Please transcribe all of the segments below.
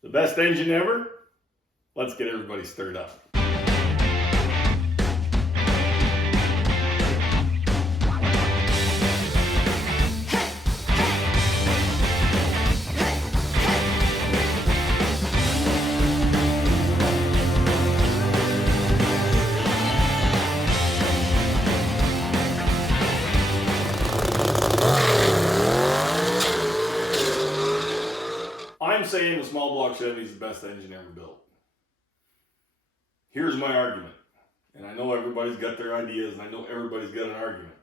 The best engine ever? Let's get everybody stirred up. I'm saying the small block Chevy is the best engine ever built. Here's my argument. And I know everybody's got their ideas, and I know everybody's got an argument.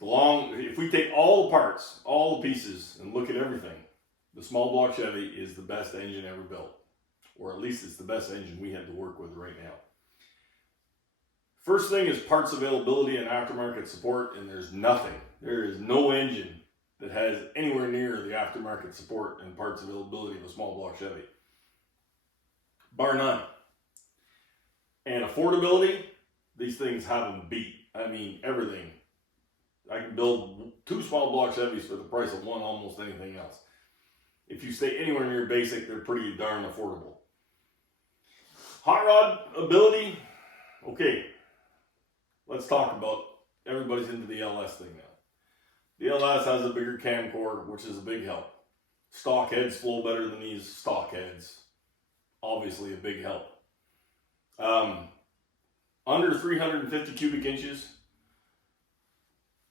If we take all the parts, all the pieces, and look at everything, the small block Chevy is the best engine ever built. Or at least it's the best engine we have to work with right now. First thing is parts availability and aftermarket support, and there is no engine that has anywhere near the aftermarket support and parts availability of a small block Chevy. Bar none. And affordability, these things have them beat. I mean, everything. I can build 2 small block Chevys for the price of one almost anything else. If you stay anywhere near basic, they're pretty darn affordable. Hot rod ability, okay. Let's talk about, everybody's into the LS thing now. The LS has a bigger cam core, which is a big help. Stock heads flow better than these stock heads. Obviously a big help. Under 350 cubic inches,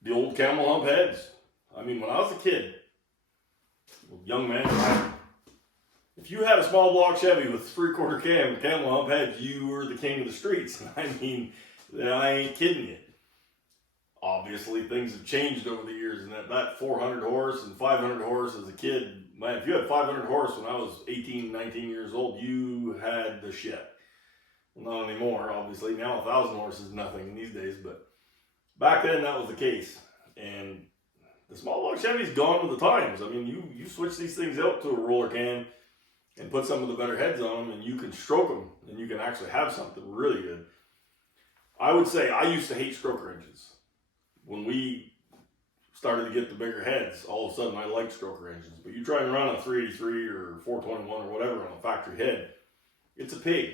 the old camel hump heads. I mean, when I was a kid, young man, if you had a small block Chevy with 3/4 camel hump heads, you were the king of the streets. I mean, I ain't kidding you. Obviously, things have changed over the years, and that 400 horse and 500 horse as a kid, man, if you had 500 horse when I was 18, 19 years old, you had the shit. Well, not anymore, obviously. Now 1,000 horse is nothing these days, but back then that was the case. And the small block Chevy's gone with the times. I mean, you switch these things out to a roller cam and put some of the better heads on them, and you can stroke them, and you can actually have something really good. I would say I used to hate stroker engines. When we started to get the bigger heads, all of a sudden I liked stroker engines. But you try and run a 383 or 421 or whatever on a factory head, it's a pig.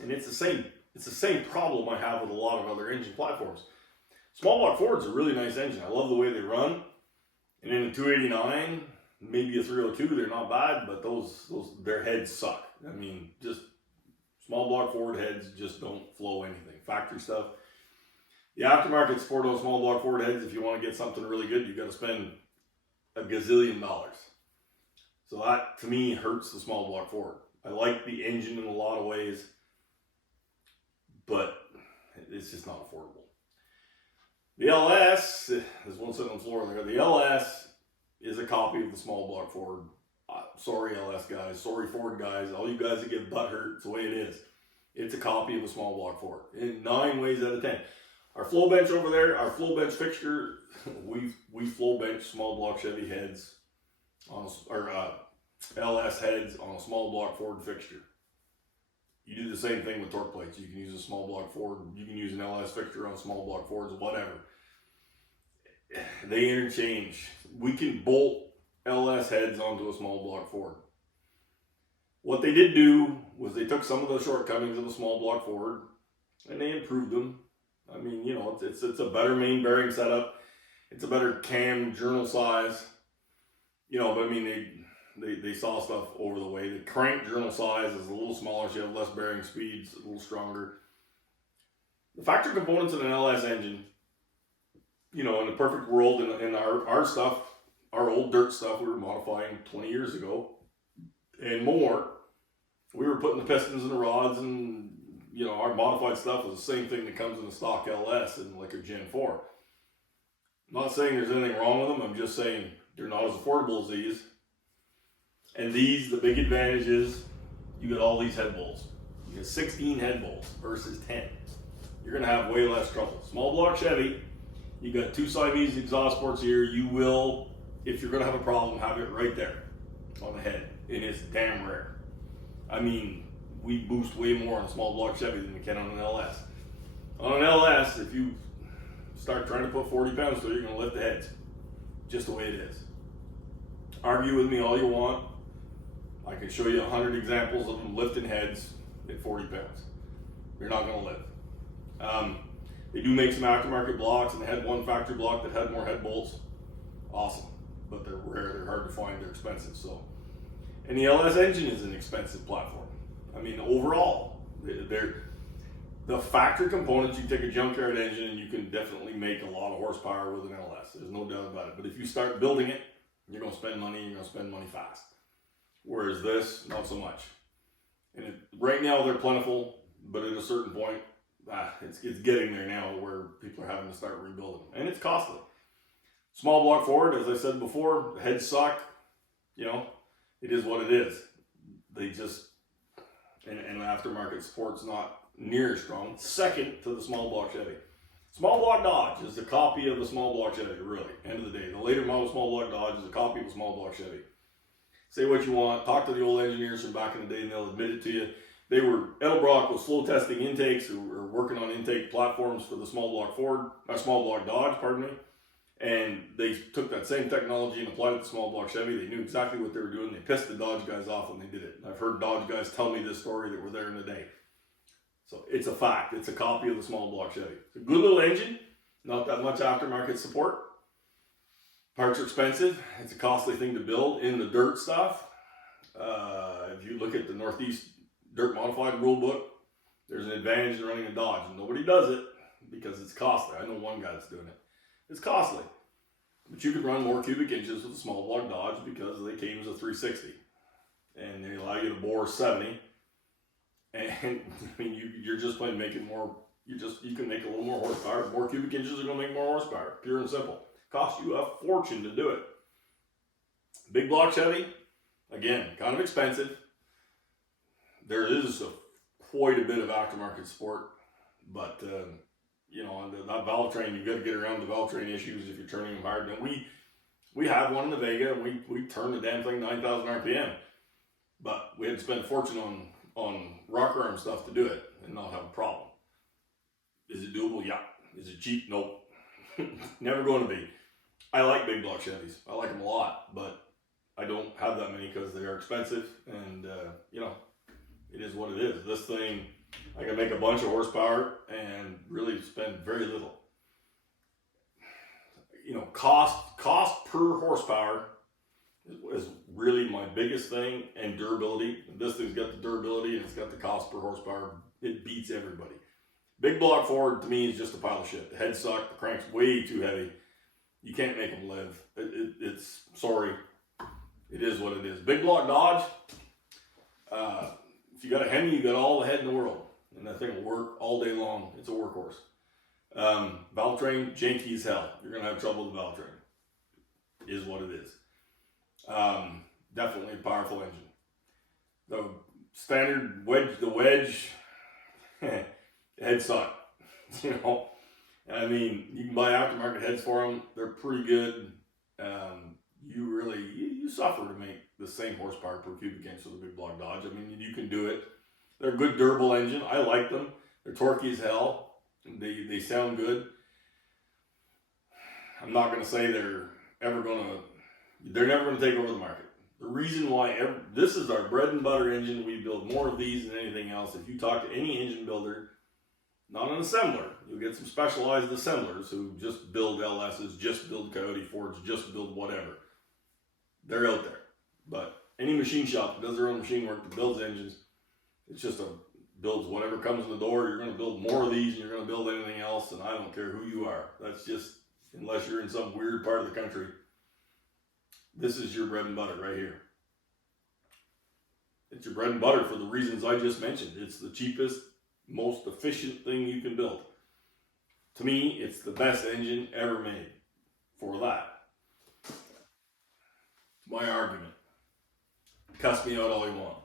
And it's the same problem I have with a lot of other engine platforms. Small block Ford's a really nice engine. I love the way they run. And in a 289, maybe a 302, they're not bad, but their heads suck. I mean, just small block Ford heads just don't flow anything. Factory stuff. The aftermarket support on small block Ford heads, if you want to get something really good, you've got to spend a gazillion dollars. So that, to me, hurts the small block Ford. I like the engine in a lot of ways, but it's just not affordable. The LS, there's one sitting on the floor there. The LS is a copy of the small block Ford. Sorry, LS guys. Sorry, Ford guys. All you guys that get butt hurt, it's the way it is. It's a copy of a small block Ford in 9 ways out of 10. Our flow bench over there, our flow bench fixture, we flow bench small block Chevy heads on LS heads on a small block Ford fixture. You do the same thing with torque plates. You can use a small block Ford, you can use an LS fixture on small block Fords, whatever. They interchange. We can bolt LS heads onto a small block Ford. What they did do was they took some of the shortcomings of the small block Ford and they improved them. I mean, you know, it's a better main bearing setup. It's a better cam journal size. You know, but I mean, they saw stuff over the way. The crank journal size is a little smaller, so you have less bearing speeds, a little stronger. The factory components in an LS engine, you know, in a perfect world, in our stuff, our old dirt stuff we were modifying 20 years ago and more, we were putting the pistons and the rods, and you know, our modified stuff is the same thing that comes in the stock LS and like a Gen 4. I'm not saying there's anything wrong with them. I'm just saying they're not as affordable as these. And these, the big advantage is you get all these head bolts. You get 16 head bolts versus 10. You're going to have way less trouble. Small block Chevy, you got 2 Siamese exhaust ports here. You will, if you're going to have a problem, have it right there on the head. And it's damn rare. I mean, we boost way more on a small block Chevy than we can on an LS. On an LS, if you start trying to put 40 pounds through, you're going to lift the heads. Just the way it is. Argue with me all you want. can show you 100 examples of them lifting heads at 40 pounds. They're not going to live. They do make some aftermarket blocks, and they had one factory block that had more head bolts. Awesome, but they're rare, they're hard to find, they're expensive. So, and the LS engine is an expensive platform. I mean, overall, the factory components. You take a junkyard engine, and you can definitely make a lot of horsepower with an LS. There's no doubt about it. But if you start building it, you're going to spend money. You're going to spend money fast. Whereas this, not so much. And right now they're plentiful, but at a certain point, it's getting there now where people are having to start rebuilding them, and it's costly. Small block Ford, as I said before, the heads suck. You know, it is what it is. They just and aftermarket support's not near as strong. Second to the small block Chevy. Small block Dodge is a copy of the small block Chevy. Really, end of the day, the later model small block Dodge is a copy of the small block Chevy. Say what you want, talk to the old engineers from back in the day and they'll admit it to you. Edelbrock was flow testing intakes, who were working on intake platforms for the small block Dodge, pardon me. And they took that same technology and applied it to small block Chevy. They knew exactly what they were doing. They pissed the Dodge guys off when they did it. I've heard Dodge guys tell me this story that were there in the day. So it's a fact. It's a copy of the small block Chevy. It's a good little engine, not that much aftermarket support. Parts are expensive. It's a costly thing to build in the dirt stuff. If you look at the Northeast Dirt Modified rule book, there's an advantage in running a Dodge. Nobody does it because it's costly. I know one guy that's doing it. It's costly. But you can run more cubic inches with a small block Dodge because they came as a 360. And they allow you to bore 70. And I mean, you're just plain making more. You can make a little more horsepower. More cubic inches are going to make more horsepower. Pure and simple. Cost you a fortune to do it. Big block Chevy, again, kind of expensive. There is quite a bit of aftermarket support, but you know, on that valve train, you've got to get around the valve train issues if you're turning them hard. And we have one in the Vega, and we turn the damn thing 9,000 RPM, but we had to spend a fortune on rocker arm stuff to do it and not have a problem. Is it doable? Yeah. Is it cheap? Nope. Never going to be. I like big block Chevys. I like them a lot, but I don't have that many because they are expensive, and you know, it is what it is. This thing, I can make a bunch of horsepower and really spend very little. You know, cost per horsepower is really my biggest thing, and durability. This thing's got the durability and it's got the cost per horsepower. It beats everybody. Big block Ford to me is just a pile of shit. The heads suck. The crank's way too heavy. You can't make them live. It's sorry. It is what it is. Big block Dodge. If you got a Hemi, you got all the head in the world, and that thing will work all day long. It's a workhorse. Valve train, janky as hell. You're gonna have trouble with the valve train. Is what it is. Definitely a powerful engine. The standard wedge, head suck. You know, I mean, you can buy aftermarket heads for them. They're pretty good. You suffer to make the same horsepower per cubic inch with a big block Dodge. I mean, you can do it. They're a good durable engine. I like them. They're torquey as hell. They sound good. I'm not going to say they're never going to take over the market. The reason why this is our bread and butter engine. We build more of these than anything else. If you talk to any engine builder, not an assembler, you'll get some specialized assemblers who just build LSs, just build Coyote Fords, just build whatever. They're out there. But any machine shop that does their own machine work, that builds engines, it's just builds whatever comes in the door. You're going to build more of these, and you're going to build anything else, and I don't care who you are. That's just, unless you're in some weird part of the country, this is your bread and butter right here. It's your bread and butter for the reasons I just mentioned. It's the cheapest, most efficient thing you can build. To me, it's the best engine ever made for that. It's my argument. Cuss me out all you want.